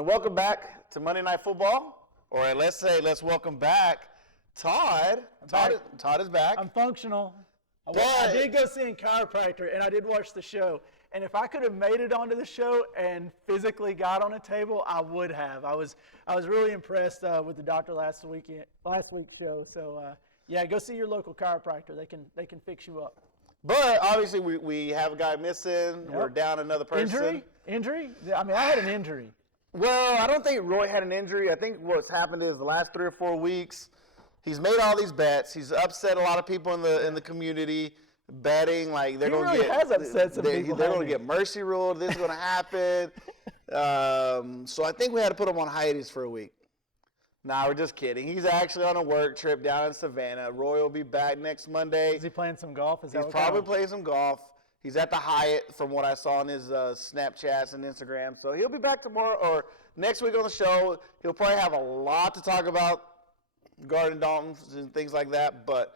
And welcome back to Monday Night Football, or let's welcome back Todd. Todd is back. I'm functional. I did go see a chiropractor, and I did watch the show. And if I could have made it onto the show and physically got on a table, I would have. I was really impressed with the doctor last week's show. So yeah, go see your local chiropractor. They can fix you up. But obviously we have a guy missing. Yep. We're down another person. Injury? I mean, I had an injury. Well, I don't think Roy had an injury. I think what's happened is the last 3 or 4 weeks, he's made all these bets. He's upset a lot of people in the community betting like they're going to get. Has upset some people. They're going to get mercy ruled. This is going to happen. So I think we had to put him on hiatus for a week. Nah, we're just kidding. He's actually on a work trip down in Savannah. Roy will be back next Monday. Is he playing some golf? He's probably playing some golf. He's at the Hyatt from what I saw on his Snapchats and Instagram. So he'll be back tomorrow or next week on the show. He'll probably have a lot to talk about guarding Dalton and things like that. But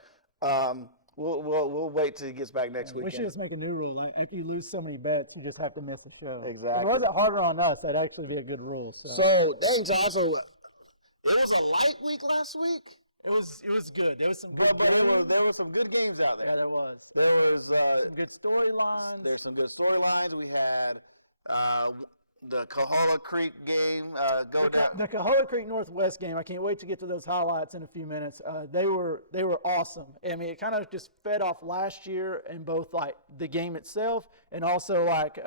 we'll wait till he gets back next week. We should just make a new rule. Like, if you lose so many bets, you just have to miss a show. Exactly. If it wasn't harder on us, that'd actually be a good rule. So dang, John. So it was a light week last week. It was good. There was some good. There were some good games out there. Yeah, there was. There was some good storylines. There's some good storylines. We had the Coahuila Creek game go down. The Coahuila Creek Northwest game. I can't wait to get to those highlights in a few minutes. They were awesome. I mean, it kind of just fed off last year in both like the game itself and also like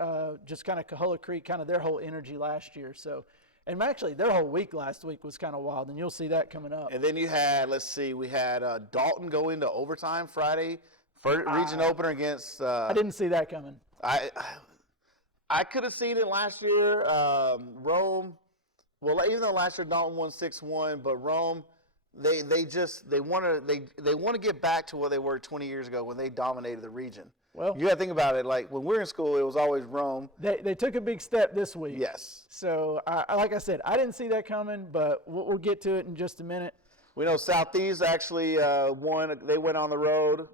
just kind of Coahuila Creek, kind of their whole energy last year. So. And actually, their whole week last week was kind of wild, and you'll see that coming up. And then you had, we had Dalton go into overtime Friday, region opener against. I didn't see that coming. I could have seen it last year. Rome, well, even though last year Dalton won 6-1, but Rome, they want to get back to what they were 20 years ago when they dominated the region. Well, you got to think about it. Like when we were in school, it was always Rome. They took a big step this week. Yes. So, like I said, I didn't see that coming, but we'll get to it in just a minute. We know Southeast actually won. They went on the road.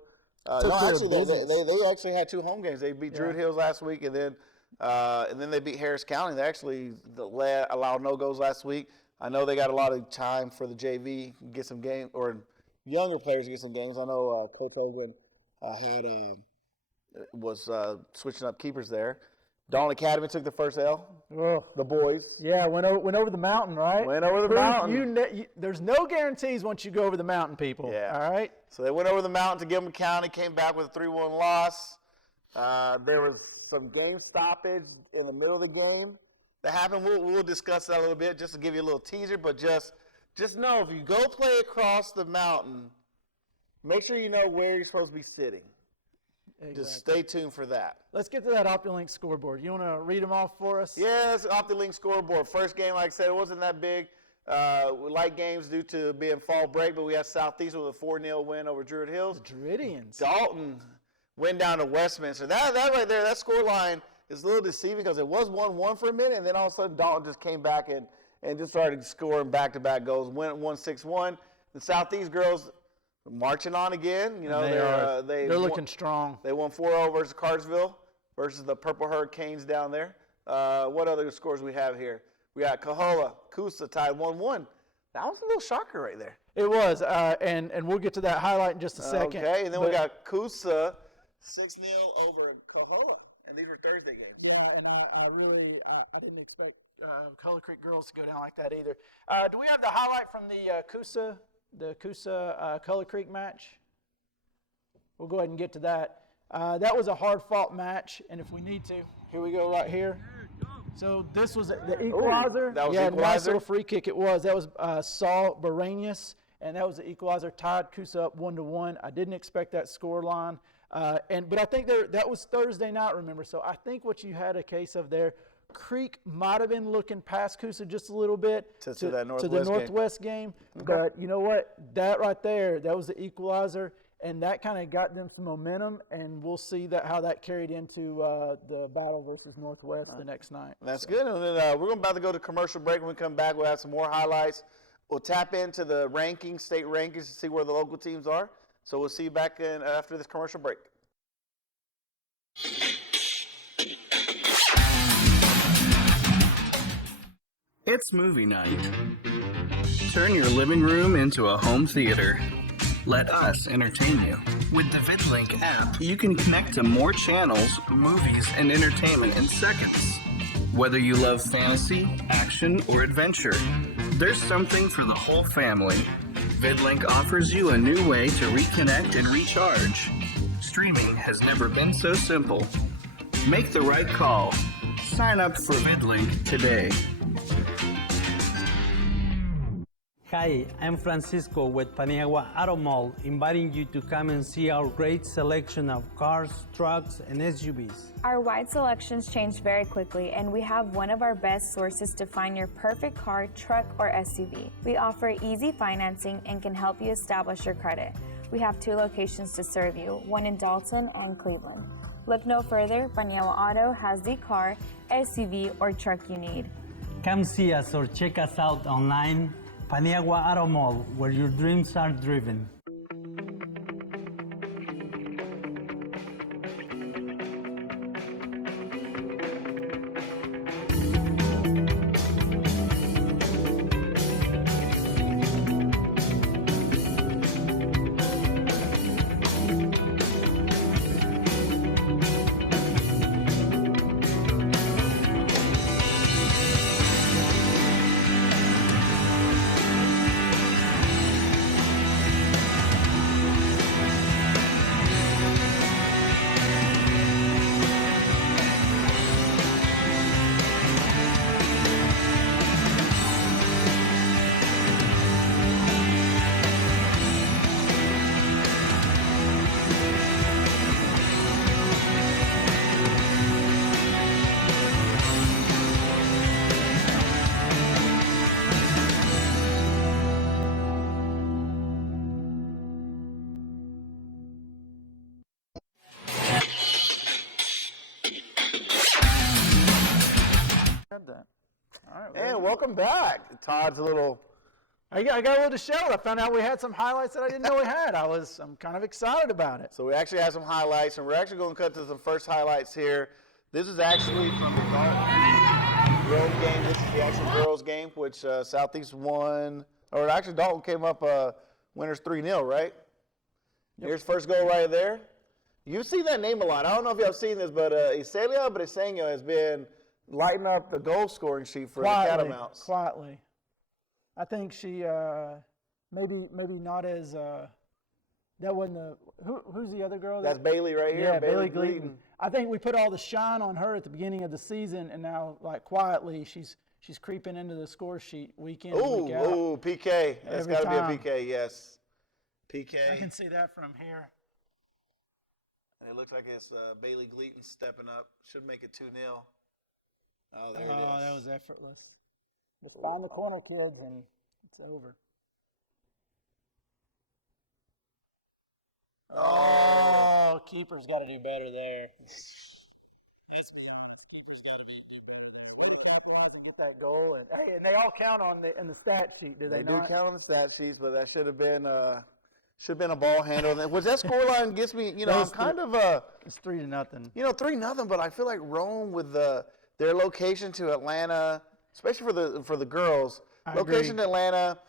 They actually had 2 home games. They beat Druid Hills last week, and then they beat Harris County. They actually allowed no goals last week. I know they got a lot of time for the JV get some games or younger players to get some games. I know Coach Ogwen was switching up keepers there. Dawn Academy took the first L. Oh. The boys. Yeah, went over the mountain, right? Went over the mountain. There's no guarantees once you go over the mountain, people. Yeah. All right? So they went over the mountain to Gilman County, came back with a 3-1 loss. There was some game stoppage in the middle of the game that happened. We'll discuss that a little bit just to give you a little teaser, but just know if you go play across the mountain, make sure you know where you're supposed to be sitting. Exactly. Just stay tuned for that. Let's get to that OptiLink scoreboard. You want to read them off for us? Yeah, it's OptiLink scoreboard. First game, like I said, it wasn't that big. Light games due to being fall break, but we had Southeast with a 4-0 win over Druid Hills. The Druidians. Dalton went down to Westminster. That right there, that score line is a little deceiving because it was 1-1 for a minute, and then all of a sudden Dalton just came back and just started scoring back-to-back goals. Went 1-6-1. The Southeast girls marching on again. You know, they're looking strong. They won 4-0 versus Cartersville versus the Purple Hurricanes down there. What other scores we have here? We got Coahuila, Coosa tied 1-1. That was a little shocker right there. It was, and we'll get to that highlight in just a second. Okay, and then we got Coosa 6-0 over Coahuila. And these were Thursday games. Yeah, and I didn't expect Coahuila Creek girls to go down like that either. Do we have the highlight from the Coosa Coahuila Creek match? We'll go ahead and get to that. That was a hard-fought match, and if we need to, here we go right here. So this was the equalizer. That was the equalizer? Nice little free kick it was. That was Saul Baranius, and that was the equalizer, tied Coosa up 1-1. I didn't expect that score line. But I think that was Thursday night, remember. So I think what you had a case of there, Creek might have been looking past Coosa just a little bit to the Northwest game. Okay. But you know what? That right there, that was the equalizer, and that kind of got them some momentum, and we'll see how that carried into the battle versus Northwest the next night. That's good. And then, we're about to go to commercial break. When we come back, we'll have some more highlights. We'll tap into the rankings, state rankings, to see where the local teams are. So we'll see you back after this commercial break. It's movie night. Turn your living room into a home theater. Let us entertain you. With the VidLink app, you can connect to more channels, movies, and entertainment in seconds. Whether you love fantasy, action, or adventure, there's something for the whole family. VidLink offers you a new way to reconnect and recharge. Streaming has never been so simple. Make the right call. Sign up for VidLink today. Hi, I'm Francisco with Paniagua Auto Mall, inviting you to come and see our great selection of cars, trucks, and SUVs. Our wide selections change very quickly, and we have one of our best sources to find your perfect car, truck, or SUV. We offer easy financing and can help you establish your credit. We have 2 locations to serve you, one in Dalton and Cleveland. Look no further, Paniagua Auto has the car, SUV, or truck you need. Come see us or check us out online, Paniagua Auto Mall, where your dreams are driven. Had that. All right. And welcome back. Todd's a little. I got a little disheveled. I found out we had some highlights that I didn't know we had. I'm kind of excited about it. So we actually have some highlights, and we're actually going to cut to some first highlights here. This is actually from the girls game. This is the actual girls game, which Southeast won. Or actually, Dalton came up winners 3-0, right? Yep. Here's first goal right there. You see that name a lot. I don't know if y'all have seen this, but Iselia Breseño has been lighting up the goal scoring sheet for the Catamounts. Quietly. I think she maybe not as that wasn't the who's the other girl? That's Bailey right here. Yeah, Bailey Gleaton. I think we put all the shine on her at the beginning of the season, and now like quietly she's creeping into the score sheet week in and week out. Ooh, PK. That's got to be a time. PK. Yes, PK. I can see that from here. And it looks like it's Bailey Gleaton stepping up. Should make it 2-0. Oh, there it is. Oh, that was effortless. Just find the corner, kids, and it's over. Oh, keeper's got to do better there. Let's be honest, keeper's got to do better than that. Look at capitalize and get that goal, and they all count on in the stat sheet, do they They not? do count on the stat sheets, but that should have been a ball handle. Which that scoreline gets me, I'm kind of It's 3-0. 3-0, but I feel like Rome with their location to Atlanta, especially for the girls, location to Atlanta,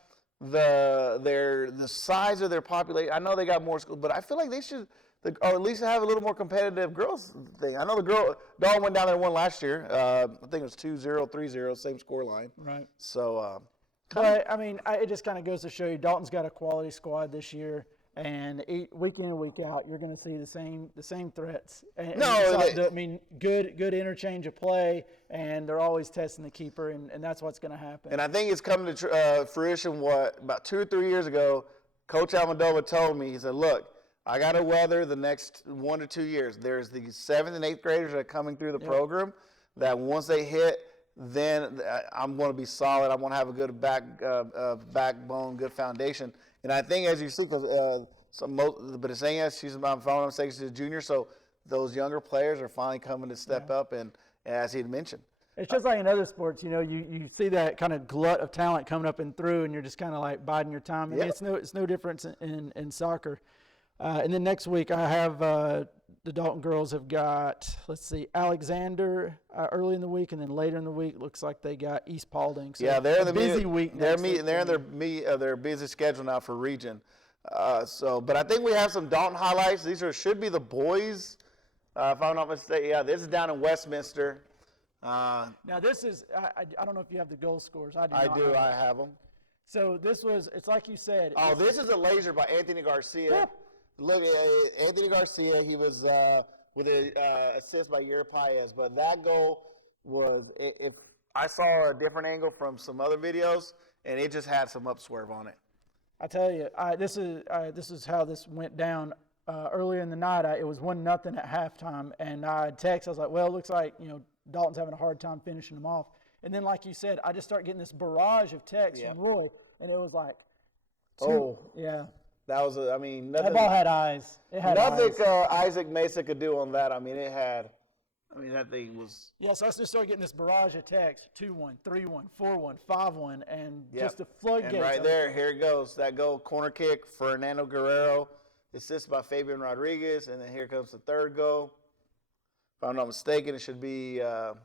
the size of their population. I know they got more schools, but I feel like they should, or at least have a little more competitive girls thing. I know Dawn went down there and won last year. I think it was 2-0, 3-0, same score line. Right. So, But, I mean, it just kind of goes to show you Dalton's got a quality squad this year. And week in and week out, you're going to see the same threats. I mean, good interchange of play, and they're always testing the keeper, and that's what's going to happen. And I think it's coming to fruition. About 2 or 3 years ago, Coach Almodovar told me, he said, "Look, I got to weather the next 1 to 2 years. There's the 7th and 8th graders that are coming through the program. That once they hit, then I'm going to be solid. I'm going to have a good backbone, good foundation." And I think, as you see, because but it's saying she's, if I'm not mistaken, she's a junior, so those younger players are finally coming to step up, and as he had mentioned. It's just like in other sports, you see that kind of glut of talent coming up and through, and you're just kind of like biding your time. I mean, it's no difference in soccer. And then next week I have the Dalton girls have got, let's see, Alexander early in the week, and then later in the week looks like they got East Paulding. So yeah, they're a the busy week. They're next week they're in for them. their busy schedule now for region. But I think we have some Dalton highlights. These should be the boys, if I'm not mistaken. Yeah, this is down in Westminster. Now this is, I don't know if you have the goal scores. I do. I not do. have I it. have them. So this was, it's like you said. Oh, this is a laser by Anthony Garcia. Look at Anthony Garcia. He was with an assist by Yuri Paez. But that goal was, if I saw a different angle from some other videos, and it just had some upswerve on it. I tell you, this is how this went down earlier in the night. It was 1-0 at halftime, and I text. I was like, well, it looks like Dalton's having a hard time finishing them off. And then, like you said, I just start getting this barrage of texts from Roy, and it was like, yeah. That was, nothing. That ball had eyes. It had Nothing eyes. Isaac Mesa could do on that. That thing was. Yeah, so I just started getting this barrage of texts, 2-1, 3-1, 4-1, 5-1, and just the floodgates. And right there, here it goes. That goal, corner kick, Fernando Guerrero, assisted by Fabian Rodriguez, and then here comes the third goal. If I'm not mistaken, it should be, it's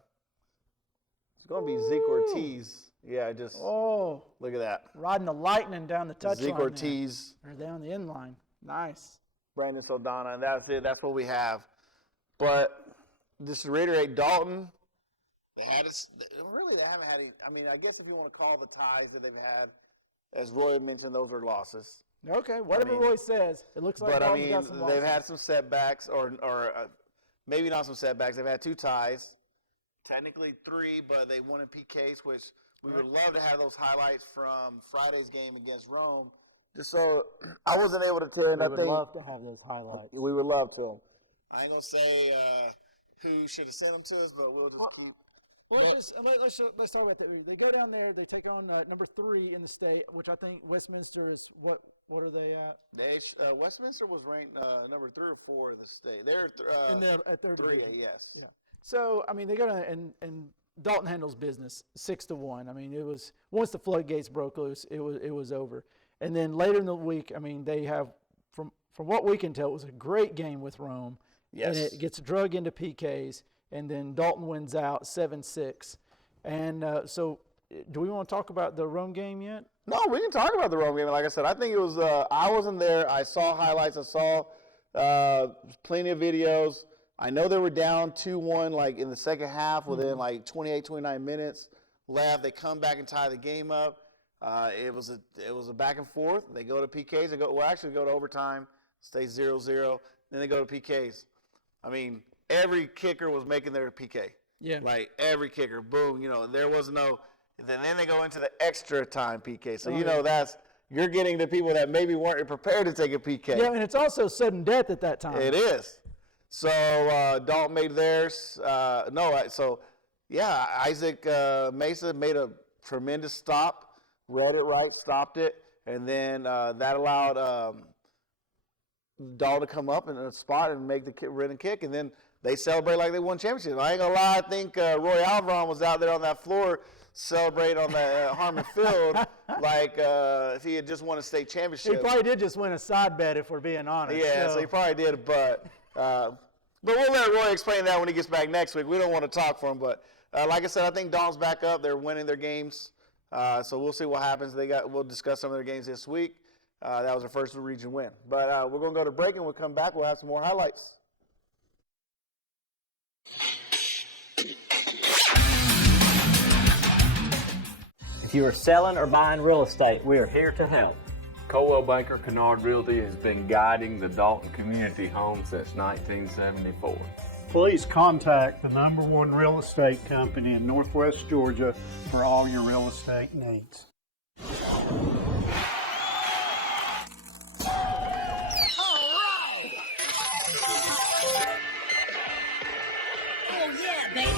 going to be Zeke Ortiz. Yeah, look at that. Riding the lightning down the touchline. Zeke Ortiz. Or down the end line. Nice. Brandon Saldana, and that's it. That's what we have. But just to reiterate, Dalton, they haven't had any. I guess if you want to call the ties that they've had, as Roy mentioned, those are losses. Okay, whatever Roy says, it looks like Dalton's got some losses. They've had some setbacks, or maybe not some setbacks. They've had 2 ties, technically 3, but they won in PKs, which we would love to have those highlights from Friday's game against Rome. Just so I wasn't able to tell. We would love to have those highlights. We would love to. I ain't gonna say who should have sent them to us, but we'll just keep. Well, let's talk about that. They go down there. They take on number 3 in the state, which I think Westminster is. What are they at? Westminster was ranked number 3 or 4 of the state. They're at third 3. division. Yes. Yeah. So they go down and Dalton handles business 6-1. It was once the floodgates broke loose, it was over. And then later in the week, they have from what we can tell, it was a great game with Rome. Yes. And it gets drug into PKs, and then Dalton wins out 7-6. And so, do we want to talk about the Rome game yet? No, we can talk about the Rome game. Like I said, I think it was. I wasn't there. I saw highlights. I saw plenty of videos. I know they were down 2-1 like in the second half within like 28, 29 minutes left. They come back and tie the game up. It was a back and forth. They go to PKs. They go to overtime. Stay 0-0. Then they go to PKs. Every kicker was making their PK. Yeah. Like every kicker, boom. There was no. Then they go into the extra time PK. So you're getting the people that maybe weren't prepared to take a PK. Yeah, and it's also sudden death at that time. It is. So Dalton made theirs. Isaac Mesa made a tremendous stop, read it right, stopped it, and then that allowed Dalton to come up in a spot and make the rhythm kick, and then they celebrate like they won championship. I ain't gonna lie, I think Roy Alvaron was out there on that floor celebrating on the Harmon Field like if he had just won a state championship. He probably did just win a side bet, if we're being honest. Yeah, so he probably did, but we'll let Roy explain that when he gets back next week. We don't want to talk for him, but like I said, I think Dalton's back up. They're winning their games, so we'll see what happens. We'll discuss some of their games this week. That was their first region win. But we're going to go to break, and we'll come back. We'll have some more highlights. If you are selling or buying real estate, we are here to help. Coldwell Banker Kennard Realty has been guiding the Dalton community home since 1974. Please contact the #1 real estate company in Northwest Georgia for all your real estate needs. Oh yeah, baby.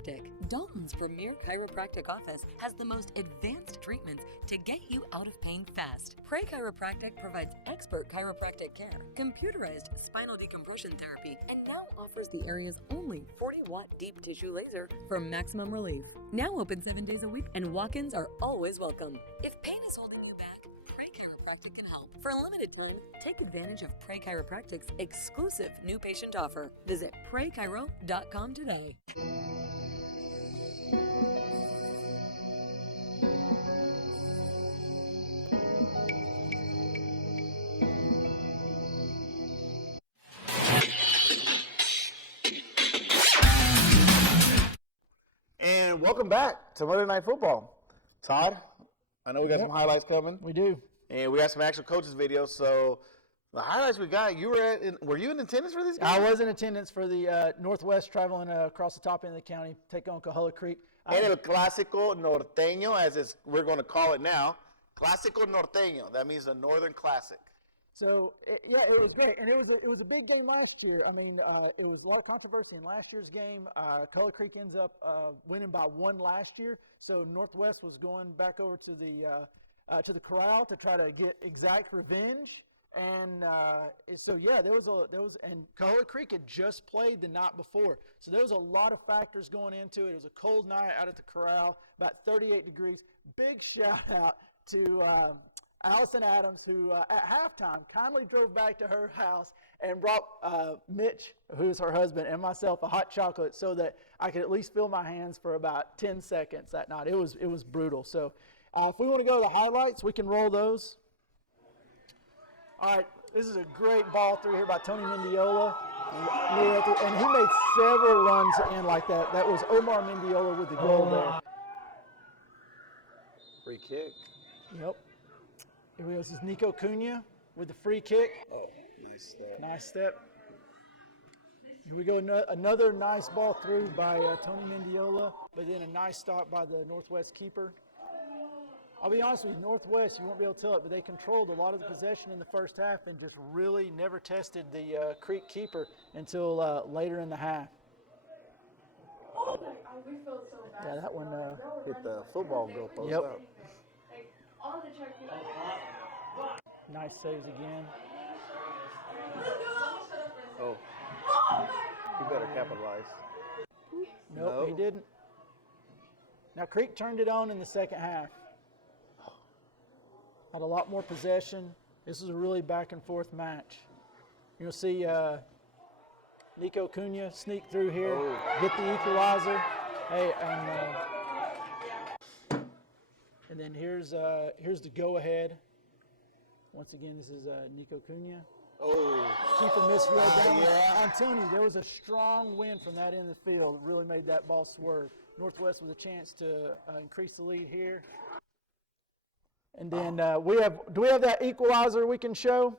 Chiropractic. Dalton's premier chiropractic office has the most advanced treatments to get you out of pain fast. Prey Chiropractic provides expert chiropractic care, computerized spinal decompression therapy, and now offers the area's only 40-watt deep tissue laser for maximum relief. Now open 7 days a week, and walk-ins are always welcome. If pain is holding you back, Prey Chiropractic can help. For a limited time, take advantage of Prey Chiropractic's exclusive new patient offer. Visit PreyChiro.com today. And welcome back to Monday Night Football. Todd, I know we got some highlights coming. We do. And we got some actual coaches videos. So the highlights we got, were you in attendance for these games? I was in attendance for the Northwest traveling across the top end of the county, take on Coahulla Creek. And El Clásico Norteño, as we're going to call it now. Clásico Norteño. That means the Northern Classic. So, it was great. And it was a big game last year. I mean, it was a lot of controversy in last year's game. Coahulla Creek ends up winning by 1 last year. So Northwest was going back over to the corral to try to get exact revenge. And and Coahulla Creek had just played the night before. So there was a lot of factors going into it. It was a cold night out at the corral, about 38 degrees. Big shout out to Allison Adams, who at halftime kindly drove back to her house and brought Mitch, who's her husband, and myself a hot chocolate so that I could at least feel my hands for about 10 seconds that night. It was brutal. So if we want to go to the highlights, we can roll those. All right, this is a great ball through here by Tony Mendiola. And he made several runs in like that. That was Omar Mendiola with the goal there. Free kick. Yep. Here we go. This is Nico Cunha with the free kick. Oh, nice step. Nice step. Here we go. Another nice ball through by Tony Mendiola, but then a nice stop by the Northwest keeper. I'll be honest with you, Northwest, you won't be able to tell it, but they controlled a lot of the possession in the first half and just really never tested the Creek keeper until later in the half. Yeah, that one hit the football goalpost. Yep. Up. Nice saves again. Oh, he better capitalize. Nope, he didn't. Now Creek turned it on in the second half. Had a lot more possession. This is a really back and forth match. You'll see Nico Cunha sneak through here, get the equalizer. Hey, and then here's the go ahead. Once again, this is Nico Cunha. Oh, Keeper misread that one. I'm telling you, there was a strong wind from that end of the field. It really made that ball swerve. Northwest with a chance to increase the lead here. And then do we have that equalizer we can show?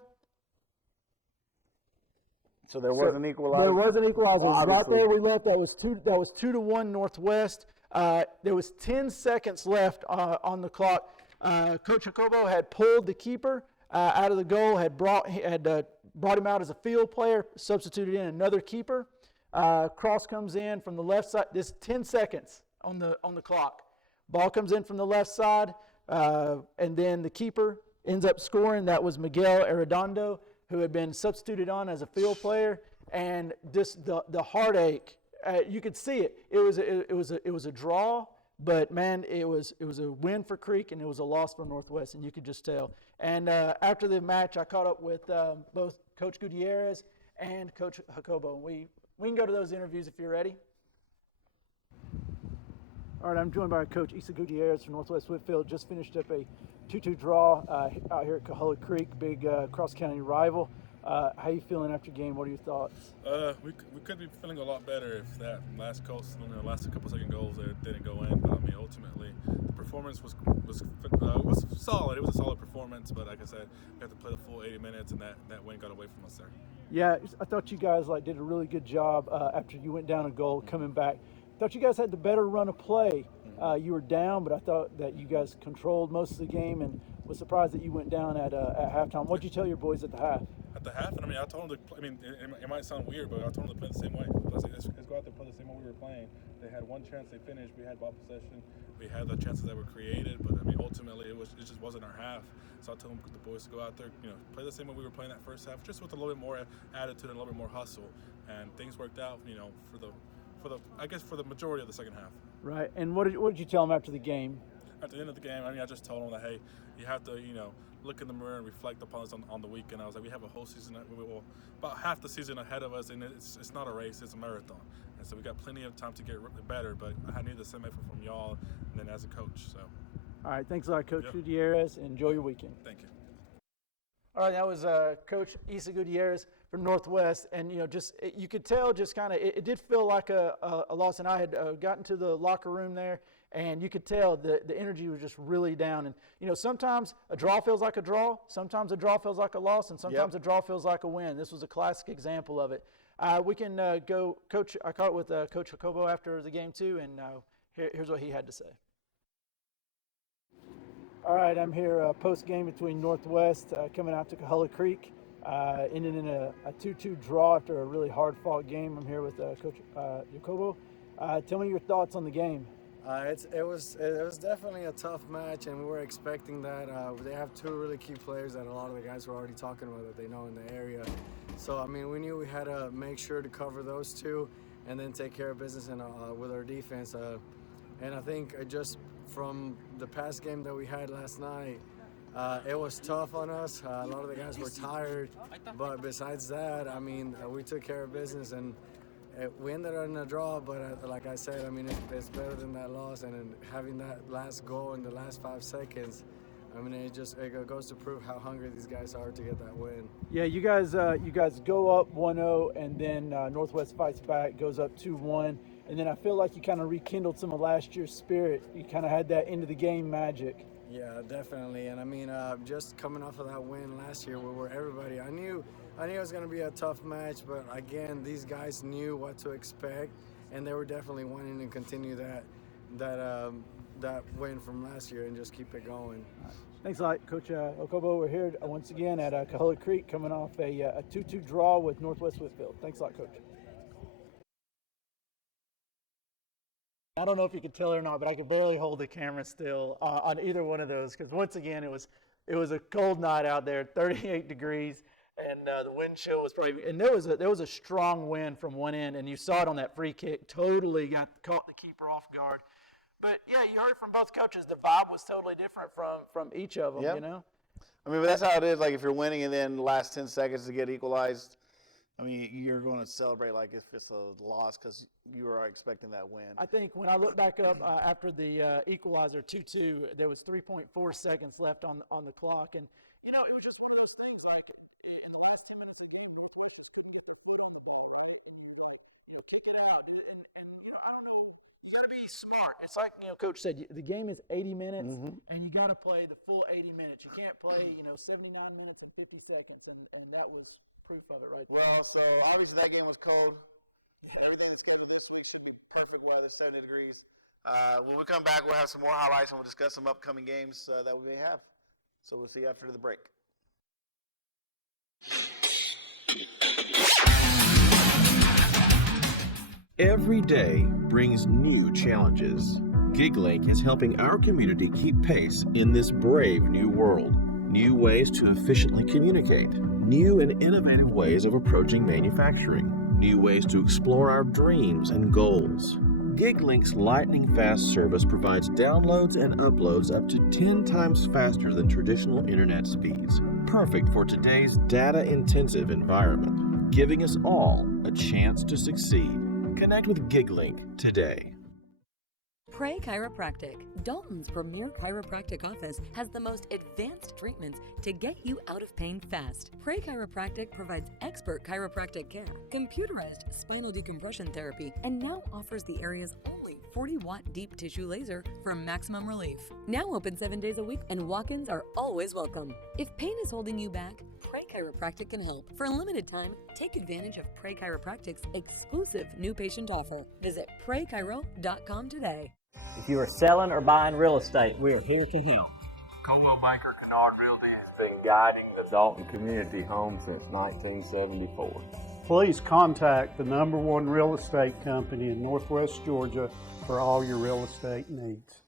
So there was an equalizer? There was an equalizer. Well, right there we left. That was 2-1 Northwest. There was 10 seconds left on the clock. Coach Jacobo had pulled the keeper out of the goal, had brought him out as a field player, substituted in another keeper. Cross comes in from the left side. This 10 seconds on the clock. Ball comes in from the left side. And then the keeper ends up scoring. That was Miguel Arredondo, who had been substituted on as a field player. And just the heartache, you could see it. It was a draw, but man, it was a win for Creek and it was a loss for Northwest, and you could just tell. And after the match, I caught up with both Coach Gutierrez and Coach Jacobo. We can go to those interviews if you're ready. All right, I'm joined by Coach Isa Gutierrez from Northwest Whitfield. Just finished up a 2-2 draw out here at Coahulla Creek, big cross-county rival. How you feeling after game? What are your thoughts? We could be feeling a lot better if that last couple second goals didn't go in. But I mean, ultimately, the performance was solid. It was a solid performance, but like I said, we had to play the full 80 minutes, and that win got away from us there. Yeah, I thought you guys did a really good job after you went down a goal coming back. Thought you guys had the better run of play. You were down, but I thought that you guys controlled most of the game, and was surprised that you went down at halftime. What did you tell your boys at the half? At the half, and I mean, I told them to. I mean, it might sound weird, but I told them to play the same way. Let's go out there and play the same way we were playing. They had one chance, they finished. We had ball possession. We had the chances that were created, but I mean, ultimately, it just wasn't our half. So I told the boys to go out there, play the same way we were playing that first half, just with a little bit more attitude and a little bit more hustle. And things worked out, for the majority of the second half. Right. And what did you tell them after the game? At the end of the game, I just told them that, hey, you have to, look in the mirror and reflect upon this on the weekend. I was like, we have a whole season, about half the season ahead of us, and it's not a race, it's a marathon. And so we got plenty of time to get better, but I need the same effort from y'all and then as a coach. So. All right, thanks a lot, Coach Gutierrez. Enjoy your weekend. Thank you. All right, that was Coach Isa Gutierrez from Northwest, and you could tell just kind of it did feel like a loss, and I had gotten to the locker room there, and you could tell the energy was just really down. And sometimes a draw feels like a draw, sometimes a draw feels like a loss, and sometimes a draw feels like a win. This was a classic example of it. We can go, Coach. I caught it with Coach Jacobo after the game too, and here's what he had to say. All right, I'm here post-game between Northwest coming out to Cahulla Creek, ending in a 2-2 draw after a really hard-fought game. I'm here with Coach Jacobo. Tell me your thoughts on the game. It was definitely a tough match, and we were expecting that. They have two really key players that a lot of the guys were already talking about that they know in the area. So, I mean, we knew we had to make sure to cover those two and then take care of business with our defense. And I think just from the past game that we had last night, it was tough on us. A lot of the guys were tired, but besides that, I mean, we took care of business, and we ended up in a draw. But like I said, I mean, it's better than that loss, and having that last goal in the last 5 seconds, I mean, it goes to prove how hungry these guys are to get that win. Yeah, you guys go up 1-0, and then Northwest fights back, goes up 2-1. And then I feel like you kind of rekindled some of last year's spirit. You kind of had that end of the game magic. Yeah, definitely. And I mean, just coming off of that win last year where everybody, I knew it was going to be a tough match, but again, these guys knew what to expect, and they were definitely wanting to continue that win from last year and just keep it going. Thanks a lot, Coach Okobo. We're here once again at Cahulla Creek, coming off a 2-2 draw with Northwest Whitfield. Thanks a lot, Coach. I don't know if you could tell or not, but I could barely hold the camera still on either one of those, because once again it was a cold night out there, 38 degrees, and the wind chill was probably. And there was a strong wind from one end, and you saw it on that free kick. Totally caught the keeper off guard. But yeah, you heard from both coaches. The vibe was totally different from each of them. Yep. I mean, but that's how it is. Like if you're winning and then the last 10 seconds to get equalized, I mean, you're going to celebrate like if it's a loss because you were expecting that win. I think when I look back up after the equalizer 2-2, there was 3.4 seconds left on the clock, and it was just one of those things. Like in the last 10 minutes of the game, kick it out, and I don't know. You got to be smart. It's like Coach said, the game is 80 minutes, and you got to play the full 80 minutes. You can't play 79 minutes and 50 seconds, and that was proof of it right there. Well, so obviously that game was cold. Everything that's good this week should be perfect weather, 70 degrees. When we come back, we'll have some more highlights and we'll discuss some upcoming games that we may have. So we'll see you after the break. Every day brings new challenges. GigLink is helping our community keep pace in this brave new world. New ways to efficiently communicate, new and innovative ways of approaching manufacturing, new ways to explore our dreams and goals. GigLink's lightning-fast service provides downloads and uploads up to 10 times faster than traditional internet speeds, perfect for today's data-intensive environment, giving us all a chance to succeed. Connect with GigLink today. Prey Chiropractic, Dalton's premier chiropractic office, has the most advanced treatments to get you out of pain fast. Prey Chiropractic provides expert chiropractic care, computerized spinal decompression therapy, and now offers the area's only 40-watt deep tissue laser for maximum relief. Now open 7 days a week, and walk-ins are always welcome. If pain is holding you back, Prey Chiropractic can help. For a limited time, take advantage of Prey Chiropractic's exclusive new patient offer. Visit PreyChiro.com today. If you are selling or buying real estate, we are here to help. Coldwell Banker Kennard Realty has been guiding the Dalton community home since 1974. please contact the #1 real estate company in Northwest Georgia for all your real estate needs.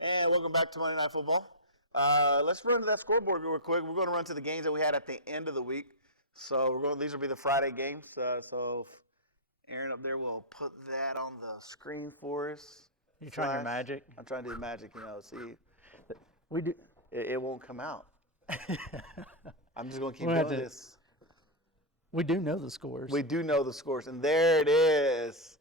And welcome back to Monday Night Football. Let's run to that scoreboard real quick. We're going to run to the games that we had at the end of the week. So these will be the Friday games. So if Aaron up there will put that on the screen for us. You trying your magic? I'm trying to do magic. See, we do. It won't come out. I'm just going to keep doing this. We do know the scores. We do know the scores, and there it is.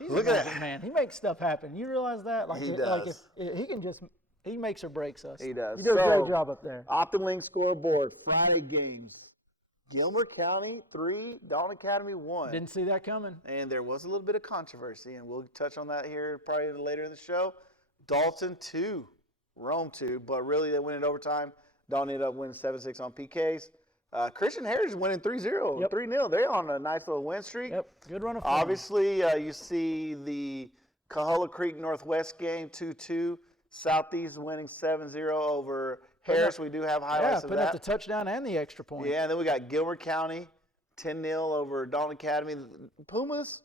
Look at that, man. He makes stuff happen. You realize that? He does. Like if he can he makes or breaks us. He does. You do a great job up there. Optimlink scoreboard, Friday games. Gilmer County 3, Dalton Academy 1. Didn't see that coming. And there was a little bit of controversy, and we'll touch on that here probably later in the show. Dalton 2, Rome 2, but really they went in overtime. Dalton ended up winning 7-6 on PKs. Christian Heritage winning 3-0, 3-0. They're on a nice little win streak. Yep, good run of form. Obviously, you see the Coahulla Creek Northwest game 2-2. Southeast winning 7-0 over Harris. We do have highlights of that. Yeah, putting up the touchdown and the extra point. Yeah, and then we got Gilmer County 10-0 over Dalton Academy. Pumas.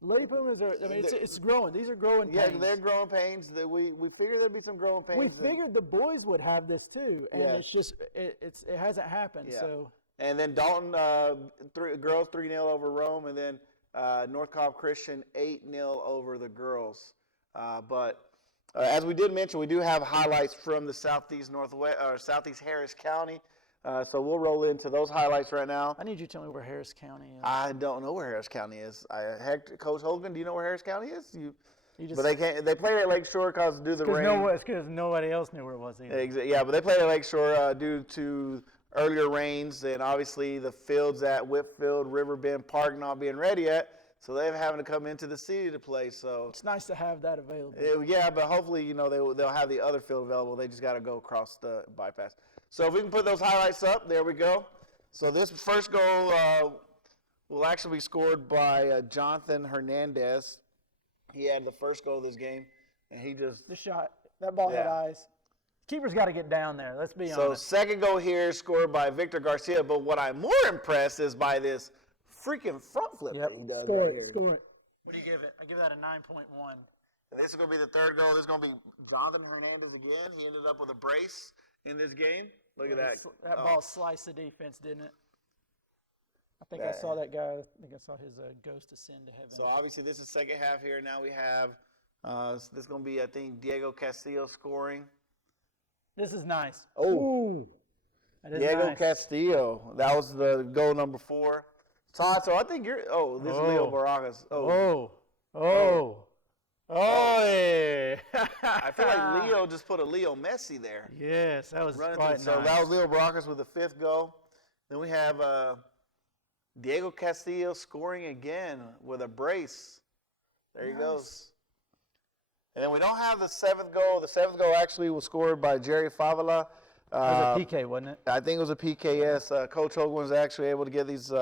Lady Pumas are. I mean, it's growing. These are growing pains. Yeah, they're growing pains. We figured there'd be some growing pains. We figured the boys would have this too, and it's just it hasn't happened. Yeah. So. And then Dalton girls 3-0 over Rome, and then North Cobb Christian 8-0 over the girls. But as we did mention, we do have highlights from the Southeast Harris County. So we'll roll into those highlights right now. I need you to tell me where Harris County is. I don't know where Harris County is. Coach Hogan, do you know where Harris County is? But they played at Lakeshore because due to the rain. Because nobody else knew where it was either. Yeah, but they played at Lakeshore due to earlier rains and obviously the fields at Whitfield Riverbend Park not being ready yet. So they're having to come into the city to play. So it's nice to have that available. Yeah, but hopefully they'll have the other field available. They just got to go across the bypass. So if we can put those highlights up, there we go. So this first goal will actually be scored by Jonathan Hernandez. He had the first goal of this game, and he just the shot. That ball had eyes. Keeper's got to get down there. Let's be honest. So second goal here scored by Victor Garcia. But what I'm more impressed is by this freaking front flip that he does. Score it. What do you give it? I give that a 9.1. This is going to be the third goal. This is going to be Jonathan Hernandez again. He ended up with a brace in this game. Look at that. That ball sliced the defense, didn't it? I think I saw that guy. I think I saw his ghost ascend to heaven. So obviously this is second half here. Now we have this is going to be, I think, Diego Castillo scoring. This is nice. Oh. That is Diego nice. Castillo. That was the goal number 4. Todd, so I think you're. Oh, this is Leo Barajas. Yeah. I feel like Leo just put a Leo Messi there. Yes, that was Running quite through. So nice. that was Leo Barajas with the 5th goal. Then we have Diego Castillo scoring again with a brace. There he goes. And then we don't have the 7th goal. The 7th goal actually was scored by Jerry Favela. That was a PK, wasn't it? I think it was a PK, yes. Coach Hogan was actually able to get these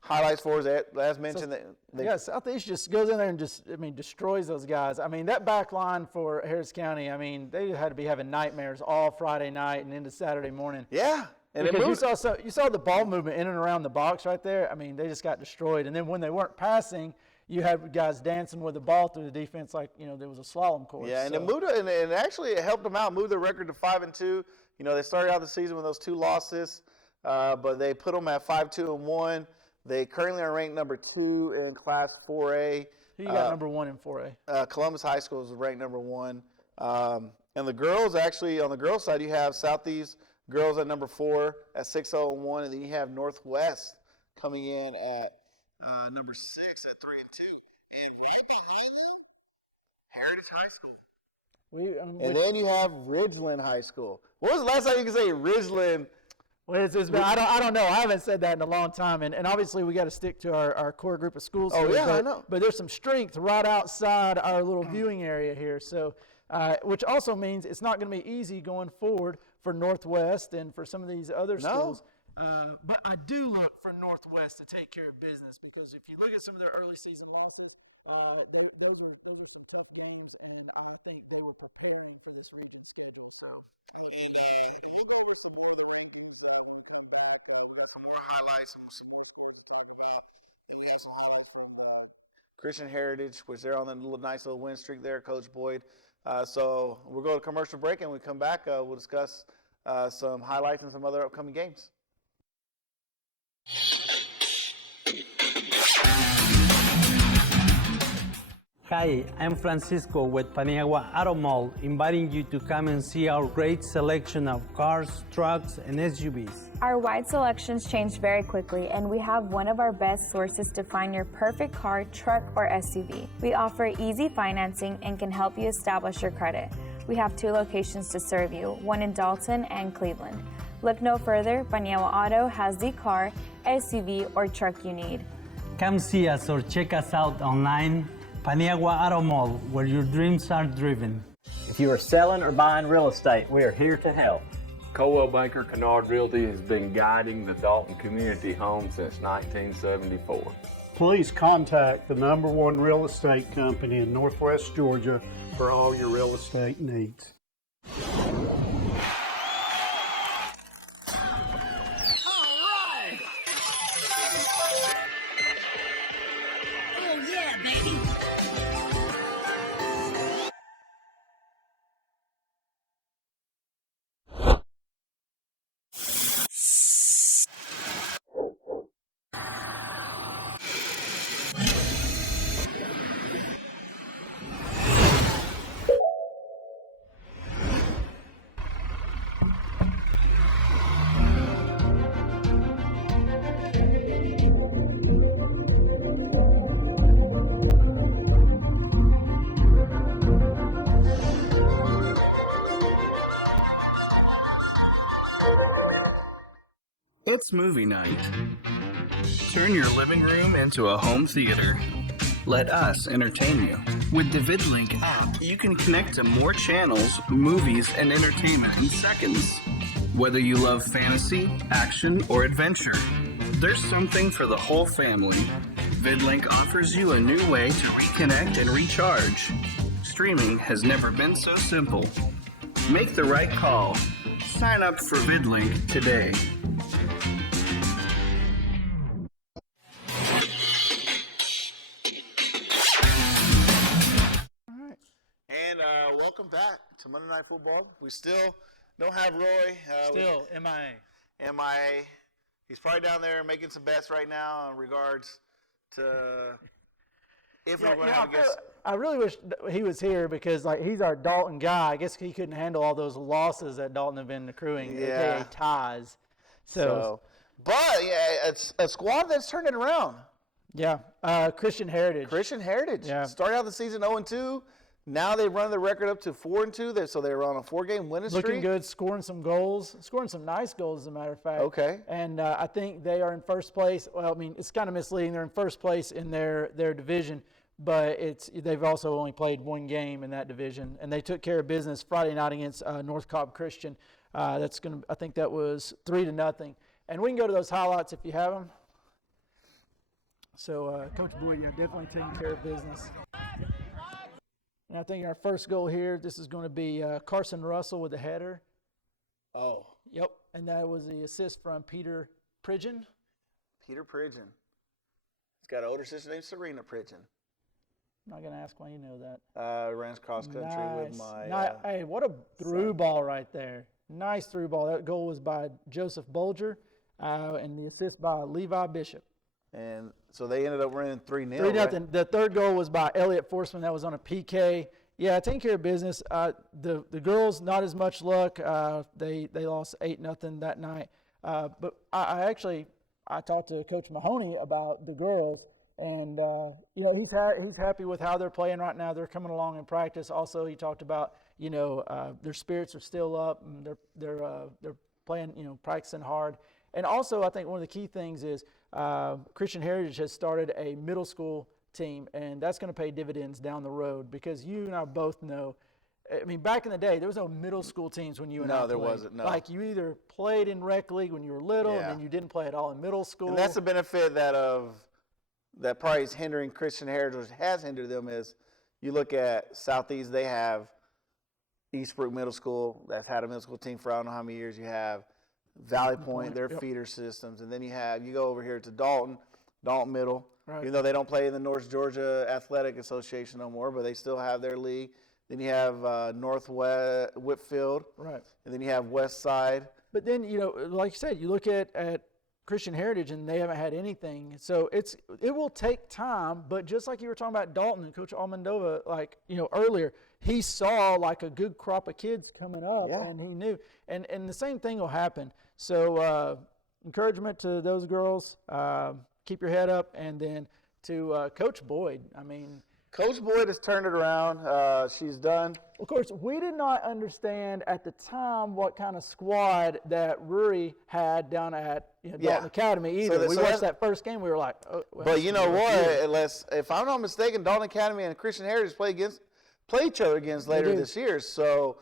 highlights for us. As mentioned, Yeah, Southeast just goes in there and destroys those guys. I mean, that back line for Harris County, I mean, they had to be having nightmares all Friday night and into Saturday morning. Yeah. And because you saw the ball movement in and around the box right there. I mean, they just got destroyed. And then when they weren't passing, you had guys dancing with the ball through the defense like, there was a slalom course. Yeah, and it moved, and actually it helped them out, move their record to 5-2. They started out the season with those 2 losses, but they put them at 5-2-1. They currently are ranked number 2 in Class 4A. Who you got number 1 in 4A? Columbus High School is ranked number 1. And the girls, actually, on the girls' side, you have Southeast girls at number 4 at 6-0-1, and then you have Northwest coming in at number 6 at 3-2. And right behind them, Heritage High School. And then you have Ridgeland High School. When was the last time you could say Ridgeland? Well, it's been, I don't know. I haven't said that in a long time. And obviously, we got to stick to our core group of schools. Oh, here, yeah, but, I know. But there's some strength right outside our little viewing area here. So, which also means it's not going to be easy going forward for Northwest and for some of these other schools. But I do look for Northwest to take care of business because if you look at some of their early season losses, those are some tough games, and I think they were preparing for this regional schedule now. And we'll go with some more of the rankings when we come back. We got some more highlights, and we'll see more to talk about. And we have some highlights from Christian Heritage, which they're on a nice little win streak there, Coach Boyd. So we'll go to commercial break, and when we come back, we'll discuss some highlights and some other upcoming games. Hi, I'm Francisco with Paniagua Auto Mall, inviting you to come and see our great selection of cars, trucks, and SUVs. Our wide selections change very quickly, and we have one of our best sources to find your perfect car, truck, or SUV. We offer easy financing and can help you establish your credit. We have 2 locations to serve you, one in Dalton and Cleveland. Look no further, Paniagua Auto has the car, SUV, or truck you need. Come see us or check us out online, Paniagua Auto Mall, where your dreams are driven. If you are selling or buying real estate, we are here to help. Coldwell Banker Kennard Realty has been guiding the Dalton community home since 1974. Please contact the #1 real estate company in Northwest Georgia for all your real estate needs. Oh yeah, baby. It's movie night. Turn your living room into a home theater. Let us entertain you. With the VidLink app, you can connect to more channels, movies, and entertainment in seconds. Whether you love fantasy, action, or adventure, there's something for the whole family. VidLink offers you a new way to reconnect and recharge. Streaming has never been so simple. Make the right call. Sign up for VidLink today. And welcome back to Monday Night Football. We still don't have Roy. Still MIA. MIA. He's probably down there making some bets right now in regards to if we're going to have a guest. I really wish he was here because he's our Dalton guy. I guess he couldn't handle all those losses that Dalton have been accruing, aka ties. So, but yeah, it's a squad that's turned it around. yeah, Christian Heritage. Christian Heritage. Yeah. Started out the season 0-2. Now they run the record up to 4-2. So they were on a 4-game winning streak. Looking good, scoring some goals, scoring some nice goals, as a matter of fact. Okay. And I think they are in first place. Well, I mean, it's kind of misleading. They're in first place in their division, but they've also only played one game in that division, and they took care of business Friday night against North Cobb Christian. I think that was 3-0. And we can go to those highlights if you have them. So, Coach Boyd, you're definitely taking care of business. And I think our first goal here, this is going to be Carson Russell with the header. Oh. Yep. And that was the assist from Peter Pridgeon. Peter Pridgeon. He's got an older sister named Serena Pridgeon. I'm not going to ask why you know that. Ran cross country with my. Hey, what a through ball right there. Nice through ball. That goal was by Joseph Bolger, and the assist by Levi Bishop. And so they ended up winning 3-0. 3-0. Right? The third goal was by Elliot Forsman. That was on a PK. Yeah, taking care of business. The girls, not as much luck. They lost 8-0 that night. But I talked to Coach Mahoney about the girls, and he's happy with how they're playing right now. They're coming along in practice. Also, he talked about their spirits are still up, and they're playing, practicing hard. And also, I think one of the key things is Christian Heritage has started a middle school team, and that's going to pay dividends down the road, because you and I both know, I mean, back in the day, there was no middle school teams when you and I played. No, there wasn't, no. Like, you either played in rec league when you were little, and then you didn't play at all in middle school. And that's the benefit that probably is hindering Christian Heritage, has hindered them, is you look at Southeast, they have Eastbrook Middle School, that's had a middle school team for I don't know how many years. You have Valley Point, their feeder systems, and then you go over here to Dalton Middle, right. Even though they don't play in the North Georgia Athletic Association no more, but they still have their league. Then you have Northwest Whitfield, right, and then you have West Side. But then, like you said, you look at Christian Heritage, and they haven't had anything. So it will take time, but just like you were talking about Dalton and Coach Almondova, earlier, he saw like a good crop of kids coming up, and he knew. And the same thing will happen. So encouragement to those girls, keep your head up, and then to Coach Boyd. I mean, Coach Boyd has turned it around. She's done. Of course, we did not understand at the time what kind of squad that Rory had down at Dalton Academy either. We watched that first game. We were like, oh. Well, but you know what? If I'm not mistaken, Dalton Academy and Christian Heritage play each other against later this year. So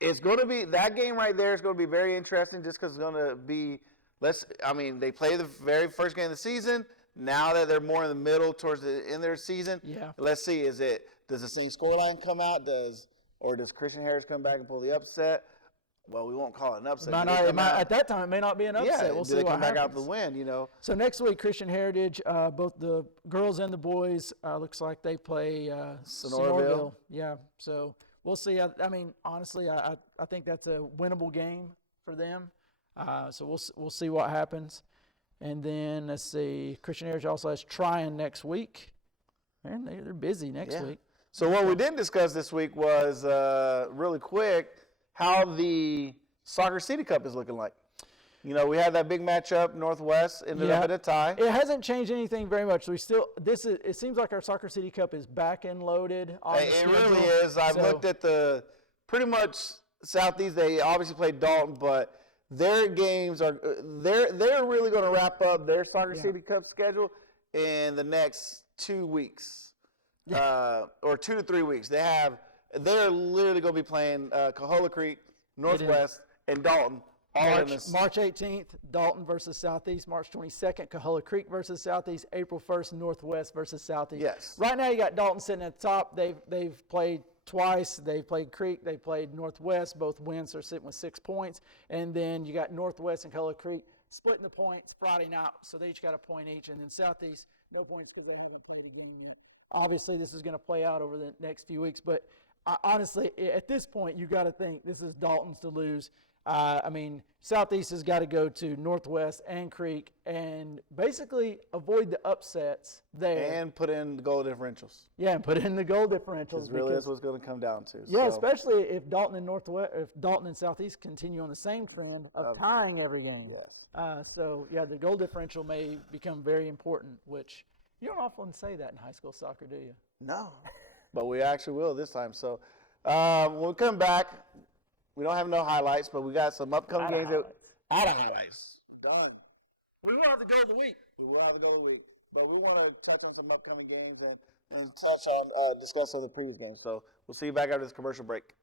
it's going to be, that game right there is going to be very interesting, just because it's going to be, they play the very first game of the season. Now that they're more in the middle towards the end of their season, let's see, does the same scoreline come out? Does Christian Heritage come back and pull the upset? Well, we won't call it an upset. At that time, it may not be an upset. Yeah, we'll see they what come back happens. out the win, So next week, Christian Heritage, both the girls and the boys, looks like they play Sonoraville. Yeah, so we'll see. I mean, honestly, I think that's a winnable game for them. So we'll see what happens. And then, let's see, Christian Heritage also has Tryon next week. Man, they're busy next week. So what we didn't discuss this week was, really quick, how the Soccer City Cup is looking like. We had that big matchup, Northwest, ended up at a tie. It hasn't changed anything very much. It seems like our Soccer City Cup is back and loaded on the schedule. It really is. I've looked at pretty much Southeast. They obviously played Dalton, but their games they're really going to wrap up their Soccer City Cup schedule in the next 2 weeks, or 2 to 3 weeks. They're literally going to be playing Coahuila Creek, Northwest, and Dalton. March 18th, Dalton versus Southeast. March 22nd, Coahuila Creek versus Southeast. April 1st, Northwest versus Southeast. Yes. Right now, you got Dalton sitting at the top. They've played twice. They've played Creek. They played Northwest. Both wins. They're sitting with 6 points. And then you got Northwest and Coahuila Creek splitting the points Friday night. So they each got a point each. And then Southeast, no points because they haven't played a game yet. Obviously, this is going to play out over the next few weeks. But honestly, at this point, you got to think this is Dalton's to lose. I mean, Southeast has got to go to Northwest and Creek and basically avoid the upsets there. And put in the goal differentials. Yeah, and put in the goal differentials. Because really that's what it's going to come down to. Yeah, so. especially if Dalton and Southeast continue on the same trend of tying every game. So, the goal differential may become very important, which you don't often say that in high school soccer, do you? No. But we actually will this time. So when we come back, we don't have no highlights, but we got some upcoming games. Out of highlights. Done. We will have to go of the week. We will have to go of the week. But we want to touch on some upcoming games and touch on, discuss some of the previous games. So we'll see you back after this commercial break.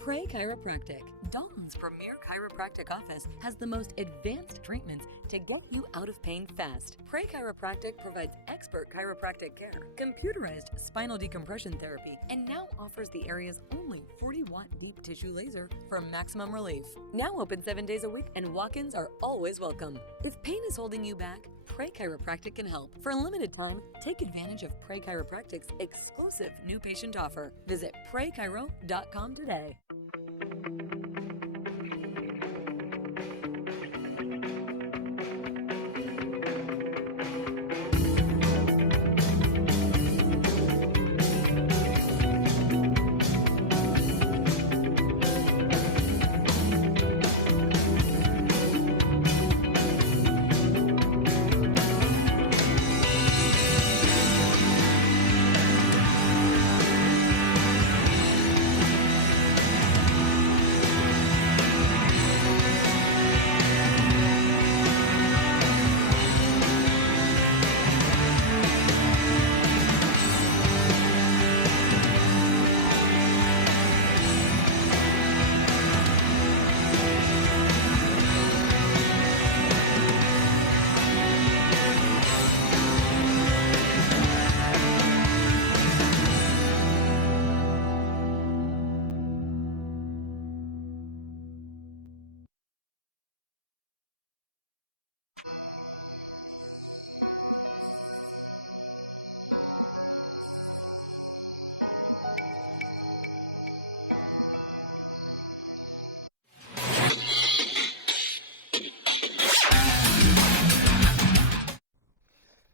Pray Chiropractic, Dalton's premier chiropractic office, has the most advanced treatments to get you out of pain fast. Pray Chiropractic provides expert chiropractic care, computerized spinal decompression therapy, and now offers the area's only 40-watt deep tissue laser for maximum relief. Now open 7 days a week, and walk-ins are always welcome. If pain is holding you back, Pray Chiropractic can help. For a limited time, take advantage of Pray Chiropractic's exclusive new patient offer. Visit praychiro.com today.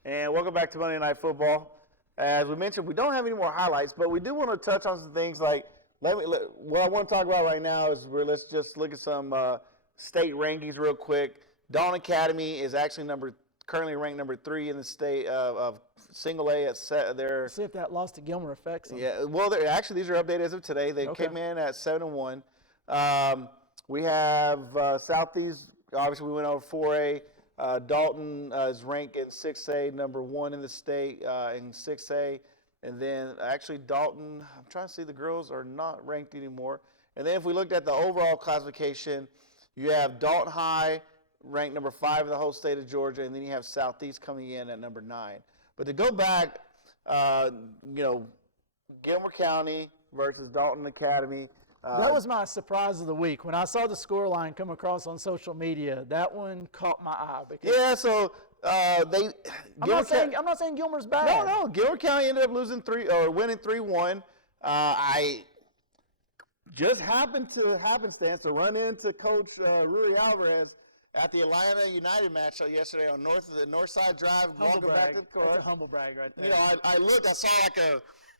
And welcome back to Monday Night Football. As we mentioned, we don't have any more highlights, but we do want to touch on some things like what I want to talk about right now is let's just look at some state rankings real quick. Dalton Academy is actually currently ranked number 3 in the state of single A at their. See if that loss to Gilmer affects them. Yeah, well, actually these are updated as of today. They came in at 7-1. We have Southeast. Obviously, we went over 4A. Dalton is ranked in 6A, number 1 in the state in 6A. And then actually Dalton, I'm trying to see, the girls are not ranked anymore. And then if we looked at the overall classification, you have Dalton High ranked number 5 in the whole state of Georgia, and then you have Southeast coming in at number 9. But to go back, Gilmer County versus Dalton Academy. That was my surprise of the week. When I saw the scoreline come across on social media, that one caught my eye. Yeah, so I'm not saying Gilmer's bad. No, Gilmer County ended up winning 3-1. I just happened to happenstance to run into Coach Rui Alvarez at the Atlanta United match yesterday on the North Side Drive. Humble brag. Back to the course. That's a humble brag right there. You know, I saw like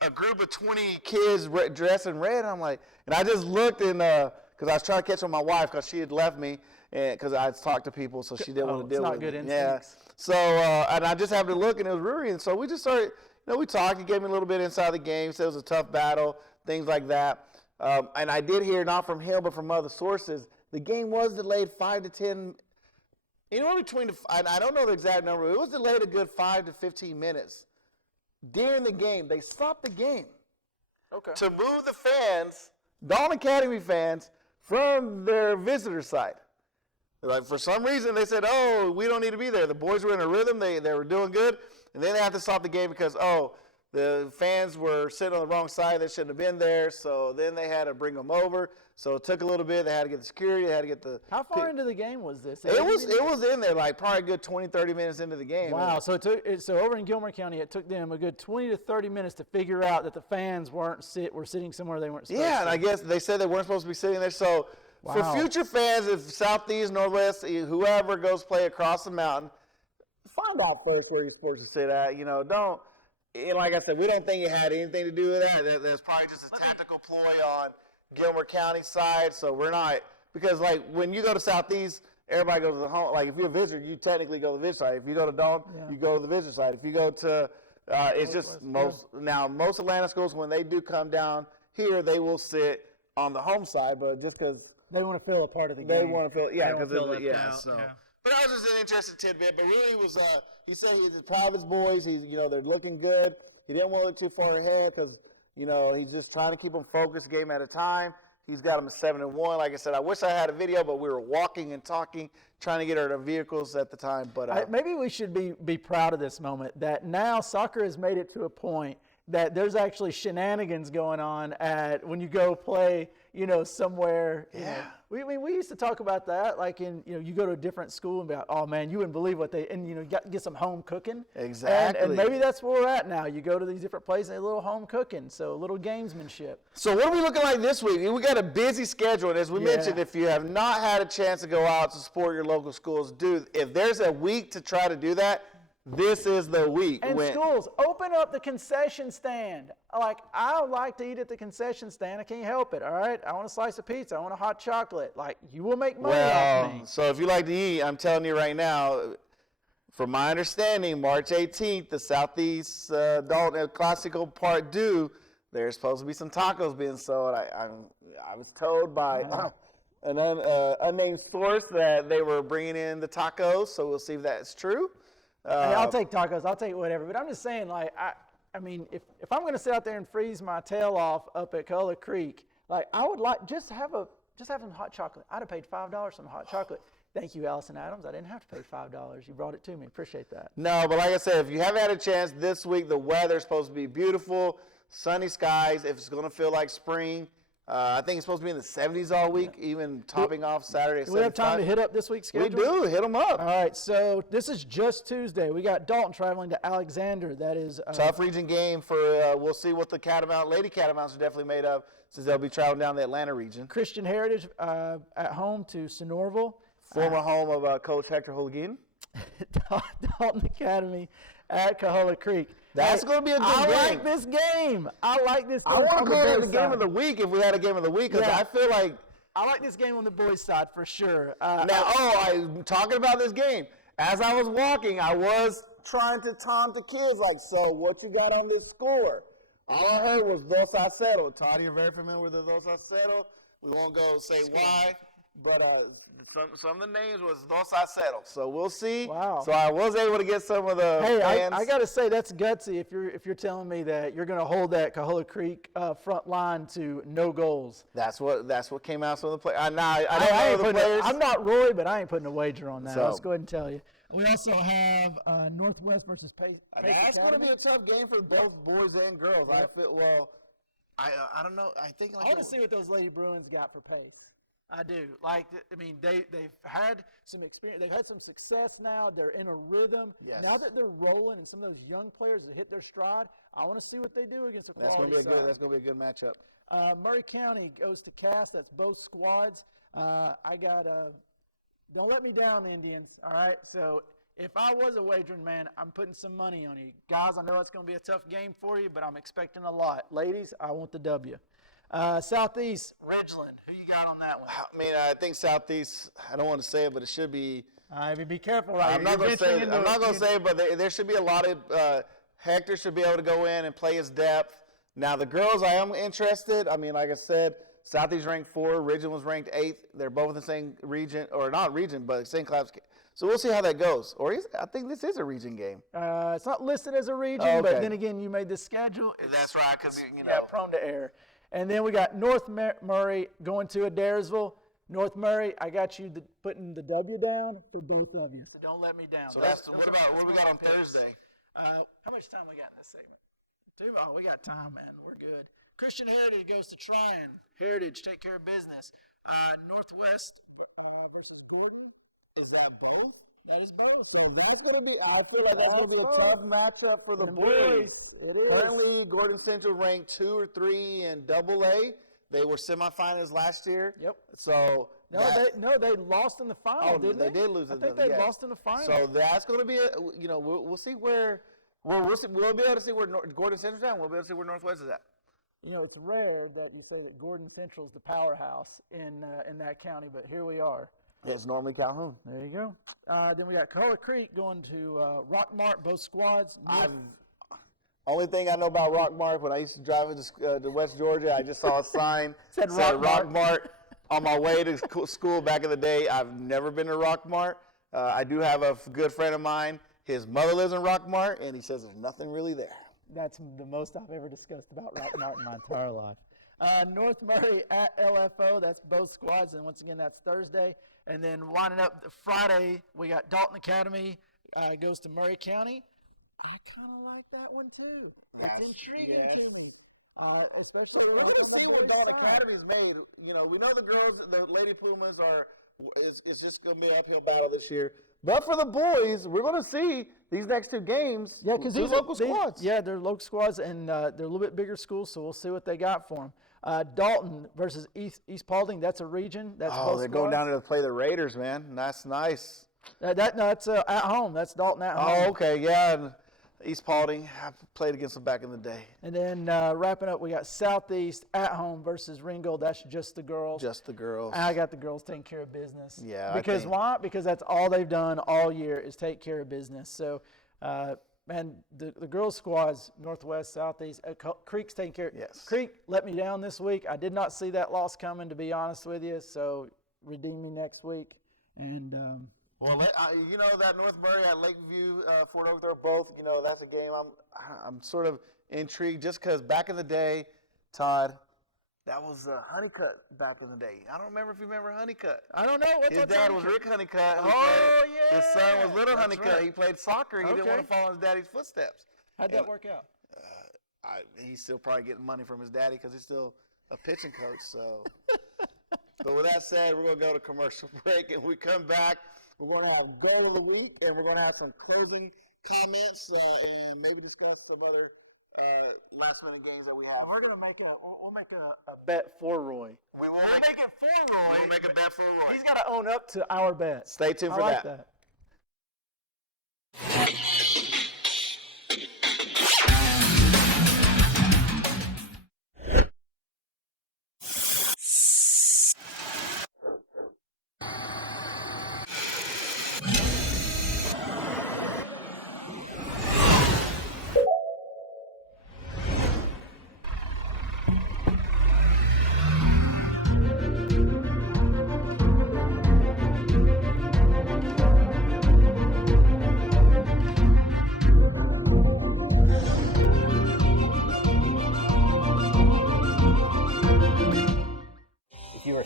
a group of 20 kids dressed in red. And I'm like, and I just looked and because I was trying to catch on my wife because she had left me and because I had talked to people, so she didn't want to deal with it. It's not good instincts. Yeah. So and I just happened to look and it was Ruri, and so we just started. We talked. He gave me a little bit inside the game. Said it was a tough battle, things like that. And I did hear not from him but from other sources. The game was delayed 5 to 10. Between I don't know the exact number. It was delayed a good 5 to 15 minutes. During the game, they stopped the game to move the fans, Dalton Academy fans, from their visitor side. Like for some reason, they said, "Oh, we don't need to be there." The boys were in a rhythm; they were doing good, and then they had to stop the game because the fans were sitting on the wrong side. They shouldn't have been there. So then they had to bring them over. So it took a little bit. They had to get the security. They had to get the. How far into the game was this? It was in there like probably a good 20, 30 minutes into the game. Wow. So so over in Gilmer County, it took them a good 20 to 30 minutes to figure out that the fans were sitting somewhere they weren't supposed to. Yeah, and I guess they said they weren't supposed to be sitting there. So for future fans, if Southeast, Northwest, whoever goes play across the mountain, find out first where you're supposed to sit at. Don't. And like I said, we don't think it had anything to do with that. There's probably just a tactical ploy on Gilmer County side. So we're not, because like when you go to Southeast, everybody goes to the home. Like if you're a visitor, you technically go to the visitor side. If you go to Dalton, you go to the visitor side. If you go to, it's just most Atlanta schools, when they do come down here, they will sit on the home side. But just because they want to feel a part of the game. They want to feel, because so. Yeah. But that was just an interesting tidbit. But really, it was. He said he's proud of his boys. He's, they're looking good. He didn't want to look too far ahead because, he's just trying to keep them focused, game at a time. He's got them at 7-1. Like I said, I wish I had a video, but we were walking and talking, trying to get our vehicles at the time. But maybe we should be proud of this moment that now soccer has made it to a point that there's actually shenanigans going on when you go play, somewhere. Yeah. We used to talk about that, like you go to a different school and be like, oh man, you wouldn't believe what get some home cooking. Exactly. And maybe that's where we're at now. You go to these different places and a little home cooking, so a little gamesmanship. So what are we looking like this week? We got a busy schedule, and as we mentioned, if you have not had a chance to go out to support your local schools, if there's a week to try to do that, this is the week. And schools, open up the concession stand. I like to eat at the concession stand. I can't help it, all right? I want a slice of pizza. I want a hot chocolate. You will make money off me. So if you like to eat, I'm telling you right now, from my understanding, March 18th, the Southeast Dalton El Clasico Part 2, there's supposed to be some tacos being sold. I was told by an unnamed source that they were bringing in the tacos, so we'll see if that's true. Hey, I'll take tacos. I'll take whatever. But I'm just saying, I mean, if I'm going to sit out there and freeze my tail off up at Color Creek, I would like just have some hot chocolate. I'd have paid $5 for some hot chocolate. Thank you, Allison Adams. I didn't have to pay $5. You brought it to me. Appreciate that. No, but like I said, if you haven't had a chance this week, the weather's supposed to be beautiful, sunny skies. If it's going to feel like spring. I think it's supposed to be in the 70s all week, even topping off Saturday. Do we have time to hit up this week's schedule? We do. Hit them up. All right, so this is just Tuesday. We got Dalton traveling to Alexander. That is tough region game for. We'll see what the Lady Catamounts are definitely made of, since they'll be traveling down the Atlanta region. Christian Heritage at home to Sonorville. Former home of Coach Hector Holigin. Dalton Academy at Cahola Creek. That's going to be a good game. I like this game. I like this game. I want to go to the game of the week if we had a game of the week, because I feel like I like this game on the boys' side for sure. I'm talking about this game. As I was walking, I was trying to taunt the kids, so what you got on this score? All I heard was Dos a Cero. Todd, you're very familiar with the Dos a Cero. We won't go say why, but some of the names was Dos a Cero. So we'll see. Wow. So I was able to get some of the fans. I got to say that's gutsy if you're telling me that you're going to hold that Cahola Creek front line to no goals. That's what came out from the play. I don't know the players. I'm not Roy, but I ain't putting a wager on that. So, Let's go ahead and tell you. We also have Northwest versus Pace. That's going to be a tough game for both boys and girls. Yep. I feel I don't know. I think I want to see what those Lady Bruins got for Pace. I do. They've had some experience. They've had some success now. They're in a rhythm. Yes. Now that they're rolling and some of those young players have hit their stride, I want to see what they do against a quality side. That's going to be a good matchup. Murray County goes to Cass. That's both squads. I got don't let me down, Indians. All right. So if I was a wagering man, I'm putting some money on you. Guys, I know it's going to be a tough game for you, but I'm expecting a lot. Ladies, I want the W. Southeast, Ridgeland. Who you got on that one? I mean, I think Southeast, I don't want to say it, but it should be. Be careful. I'm not going to say it, but there should be a lot of, Hector should be able to go in and play his depth. Now, the girls, I am interested. I mean, like I said, Southeast ranked 4, Ridgeland was ranked 8th. They're both in the same region, or not region, but same class. So we'll see how that goes. I think this is a region game. It's not listed as a region, but then again, you made the schedule. That's right, because, prone to error. And then we got North Murray going to Adairsville. North Murray, I got you putting the W down for both of you. So don't let me down. So what do we got on Thursday? How much time we got in this segment? Oh, we got time, man. We're good. Christian Heritage goes to Tryon. Heritage, take care of business. Northwest versus Gordon. Is that both? That is both. That's going to be, I feel like that's going to be a tough matchup for the boys. It is. Currently, Gordon Central ranked 2 or 3 in AA. They were semifinals last year. Yep. So they lost in the final, didn't they? They did lose. I think they lost in the final. So that's going to be we'll see where we'll be able to see where Gordon Central's at. And we'll be able to see where Northwest is at. It's rare that you say that Gordon Central is the powerhouse in that county, but here we are. It's normally Calhoun. There you go. Then we got Color Creek going to Rockmart, both squads. Only thing I know about Rockmart, when I used to drive to West Georgia, I just saw a sign said Rockmart on my way to school back in the day. I've never been to Rockmart. I do have a good friend of mine. His mother lives in Rockmart, and he says there's nothing really there. That's the most I've ever discussed about Rockmart in my entire life. North Murray at LFO, that's both squads, and once again, that's Thursday. And then winding up Friday, we got Dalton Academy goes to Murray County. I kind of like that one too. It's intriguing to me. Especially what Dalton Academy's made. We know the girls, the Lady Pumans it's just going to be an uphill battle this year. But for the boys, we're going to see these next 2 games. Yeah, because these local squads. Yeah, they're local squads, and they're a little bit bigger schools, so we'll see what they got for them. Dalton versus East Paulding, that's a region. That's both they're squads. going down to play the Raiders, man. That's nice. That's at home. That's Dalton at home. Oh, okay, yeah. And East Paulding, I played against them back in the day. And then wrapping up, we got Southeast at home versus Ringgold. That's just the girls. Just the girls. I got the girls taking care of business. Yeah. Because why? Because that's all they've done all year is take care of business. So, man, the girls' squads, Northwest, Southeast, Creek's taking care of. Yes. Creek let me down this week. I did not see that loss coming, to be honest with you. So, redeem me next week. And well, that North Murray at Lakeview, Fort Oak, they're both, that's a game I'm sort of intrigued just because back in the day, Todd, that was Honeycutt back in the day. I don't remember if you remember Honeycutt. I don't know. His dad was Rick Honeycutt. Yeah. His son was Little Honeycutt. Right. He played soccer. He didn't want to follow in his daddy's footsteps. How'd that work out? He's still probably getting money from his daddy because he's still a pitching coach. So, but with that said, we're going to go to commercial break, and we come back. We're going to have goal of the week, and we're going to have some closing comments and maybe discuss some other last-minute games that we have. We're going to make we'll make a bet for Roy. We'll make it for Roy. We'll make a bet for Roy. He's got to own up to our bet. Stay tuned for that.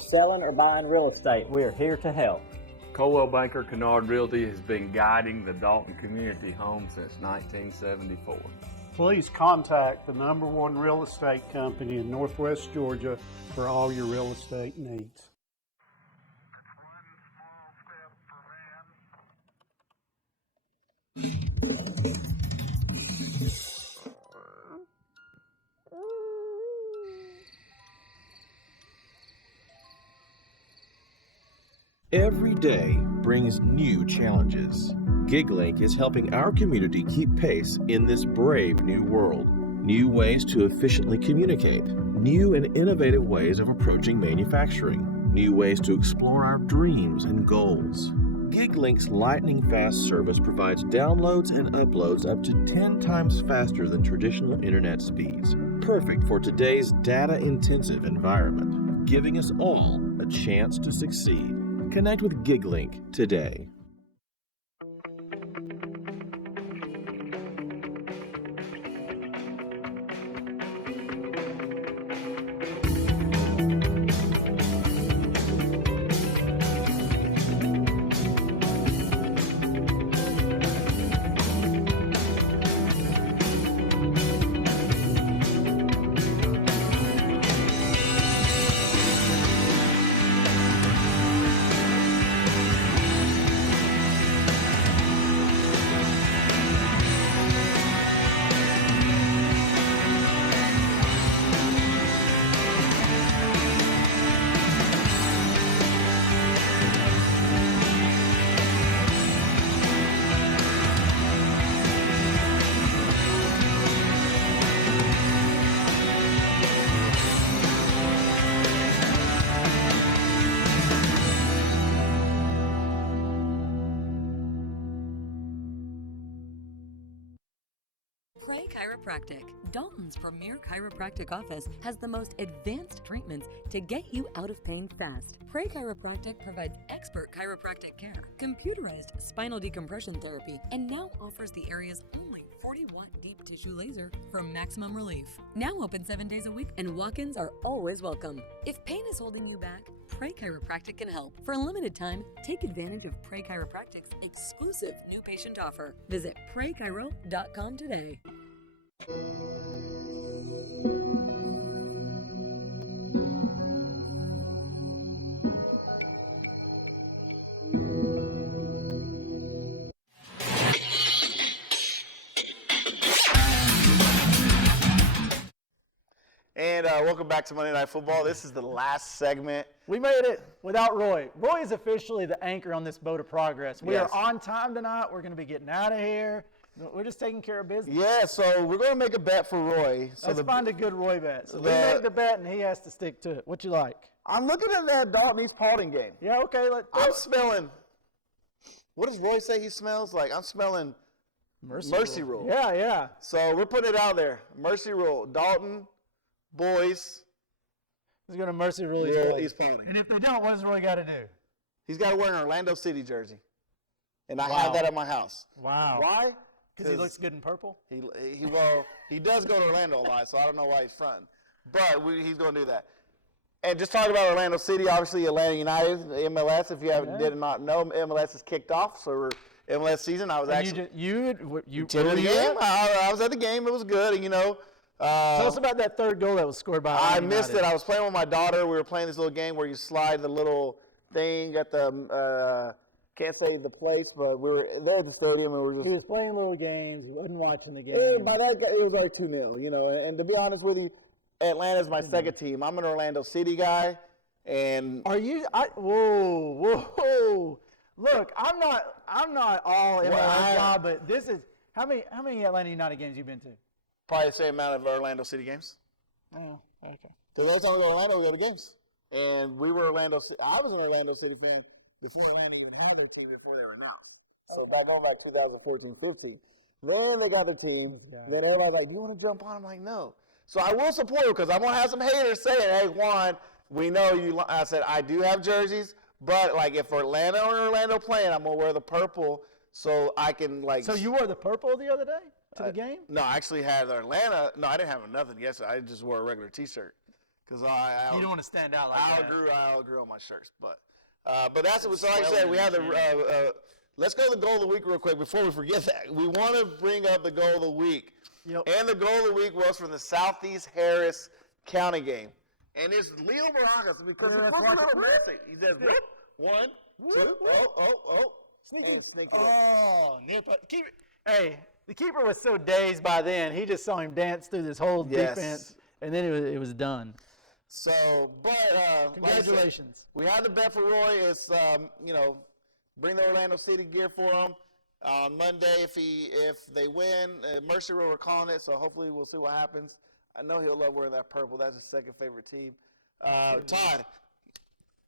Selling or buying real estate, we are here to help. Coldwell Banker Kennard Realty has been guiding the Dalton community home since 1974. Please contact the #1 real estate company in Northwest Georgia for all your real estate needs. Every day brings new challenges. GigLink is helping our community keep pace in this brave new world. New ways to efficiently communicate, new and innovative ways of approaching manufacturing, new ways to explore our dreams and goals. GigLink's lightning-fast service provides downloads and uploads up to 10 times faster than traditional internet speeds, perfect for today's data-intensive environment, giving us all a chance to succeed. Connect with GigLink today. Pray Chiropractic. Dalton's premier chiropractic office has the most advanced treatments to get you out of pain fast. Pray Chiropractic provides expert chiropractic care, computerized spinal decompression therapy, and now offers the area's only 40-watt deep tissue laser for maximum relief. Now open 7 days a week, and walk-ins are always welcome. If pain is holding you back, Pray Chiropractic can help. For a limited time, take advantage of Pray Chiropractic's exclusive new patient offer. Visit praychiro.com today. And welcome back to Monday Night Football. This is the last segment. We made it without Roy. Roy is officially the anchor on this boat of progress. We Yes. are on time tonight. We're going to be getting out of here. We're just taking care of business. Yeah, so we're going to make a bet for Roy. So Let's find a good Roy bet. So we the- make the bet, and he has to stick to it. What you like? I'm looking at that Dalton East Paulding game. Yeah, okay. I'm smelling. What does Roy say he smells like? I'm smelling Mercy Rule. Yeah, yeah. So we're putting it out there. Mercy Rule. Dalton, boys. He's going to Mercy Rule East Paulding. And if they don't, what does Roy got to do? He's got to wear an Orlando City jersey. And I Wow. have that at my house. Wow. Why? Because he looks good in purple? He does go to Orlando a lot, so I don't know why he's fronting. But he's going to do that. And just talking about Orlando City, obviously Atlanta United, MLS. If you did not know, MLS is kicked off, so we're MLS season. I was And actually you attended the game. I was at the game. It was good, and Tell us about that third goal that was scored by I Atlanta missed United. it. I was playing with my daughter. We were playing this little game where you slide the little thing at the can't say the place, but we were there at the stadium, and we were just. He was playing little games. He wasn't watching the game. By that, it was like 2-0, And to be honest with you, Atlanta's my second team. I'm an Orlando City guy, and Are you? Whoa! Look, I'm not all MLS guy, but this is how many Atlanta United games you been to? probably the same amount of Orlando City games. Oh, okay. Because every time we go to Orlando, we go to games, and we were Orlando. I was an Orlando City fan before Atlanta even had their team, before they were now. So back going back 2014-15. Then they got the team. Then everybody's like, "Do you want to jump on?" I'm like, "No." So I will support you because I'm gonna have some haters saying, "Hey, Juan, we know you." I said I do have jerseys, but like if Atlanta or Orlando playing, I'm gonna wear the purple so I can like. So you wore the purple the other day to the game? No, I actually had the Atlanta. No, I didn't have nothing. Yes, I just wore a regular T-shirt because I You don't want to stand out like I that. outgrew on my shirts, but that's what. So like I said, we have the. Let's go to the goal of the week real quick before we forget that. We want to bring up the goal of the week. Yep. And the goal of the week was from the Southeast Harris County game. And it's Leo Barajas because he says, "Rip, 1, 2, oh. Sneaky. And sneak it Oh, near keeper. Hey, the keeper was so dazed by then. He just saw him dance through this whole Yes. defense, and then it was done. So, but Congratulations. Like I said, we had the bet for Roy. It's bring the Orlando City gear for him on Monday. If they win, Mercy Rule, we're calling it. So hopefully we'll see what happens. I know he'll love wearing that purple. That's his second favorite team. Todd,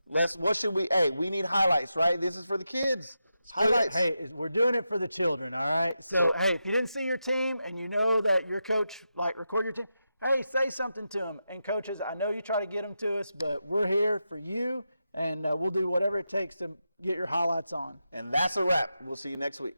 what should we? Hey, we need highlights, right? This is for the kids. Highlights. Hey, we're doing it for the children, all right? So, hey, if you didn't see your team and you know that your coach, record your team, hey, say something to them. And coaches, I know you try to get them to us, but we're here for you, and we'll do whatever it takes to get your highlights on. And that's a wrap. We'll see you next week.